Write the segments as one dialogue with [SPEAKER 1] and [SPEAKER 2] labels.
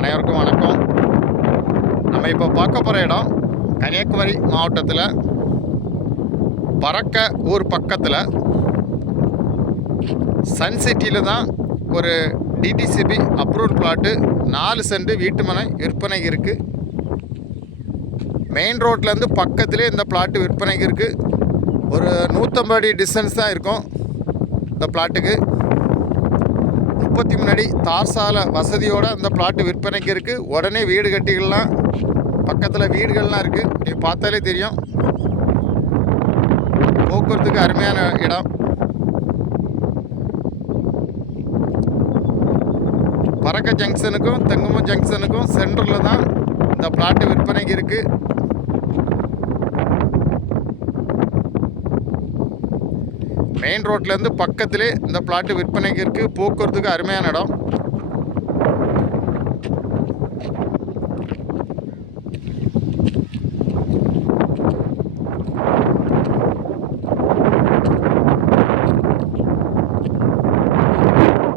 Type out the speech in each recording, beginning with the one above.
[SPEAKER 1] அனைவருக்கும் வணக்கம். நம்ம இப்போ பார்க்க போகிற இடம் கன்னியாகுமரி மாவட்டத்தில் பறக்க ஊர் பக்கத்தில் சன் சிட்டியில் தான் ஒரு டிடிசிபி அப்ரூவல் பிளாட்டு நாலு சென்ட் வீட்டு மனை விற்பனை இருக்குது மெயின் ரோட்லேருந்து பக்கத்துலேயே இந்த பிளாட்டு விற்பனைக்கு இருக்குது ஒரு நூற்றம்பது அடி டிஸ்டன்ஸ் தான் இருக்கும் இந்த பிளாட்டுக்கு முப்பத்தி மூணு அடி தார் சாலை வசதியோட இந்த பிளாட்டு விற்பனைக்கு இருக்குது உடனே வீடு கட்டிகள்லாம் பக்கத்தில் வீடுகள்லாம் இருக்குது நீ பார்த்தாலே தெரியும். போக்குவரத்துக்கு அருமையான இடம். பறக்க ஜங்ஷனுக்கும் தெங்குமம் ஜங்ஷனுக்கும் சென்டரில் தான் இந்த பிளாட்டு விற்பனைக்கு இருக்குது மெயின் ரோட்லேருந்து பக்கத்திலே இந்த பிளாட்டு விற்பனைக்கு இருக்குது போக்குவரத்துக்கு அருமையான இடம்.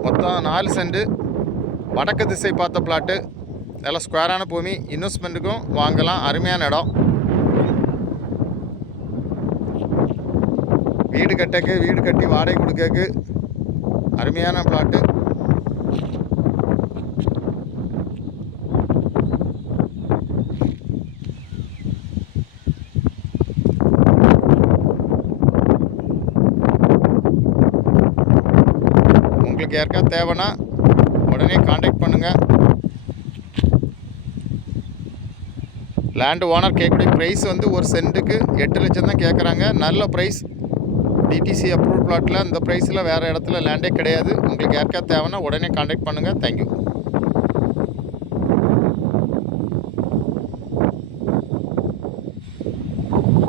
[SPEAKER 1] மொத்தம் நாலு சென்ட். வடக்கு திசை பார்த்த பிளாட்டு நல்ல ஸ்கொயரான பூமி. இன்வெஸ்ட்மெண்ட்டுக்கும் வாங்கலாம். அருமையான இடம். வீடு கட்டக்கு வீடு கட்டி வாடகை கொடுக்கக்கு. அருமையான பிளாட்டு உங்களுக்கு யாருக்கா தேவைன்னா உடனே காண்டாக்ட் பண்ணுங்கள் லேண்டு ஓனர் கேட்கக்கூடிய ப்ரைஸ் வந்து ஒரு சென்ட்டுக்கு எட்டு லட்சம் தான் கேட்குறாங்க. நல்ல ப்ரைஸ் டிடிசி அப்ரூவ் பிளாட்டில் இந்த ப்ரைஸில் வேறு இடத்துல லேண்டே கிடையாது. உங்களுக்கு யாருக்கா தேவைன்னா உடனே காண்டாக்ட் பண்ணுங்கள் தேங்க்யூ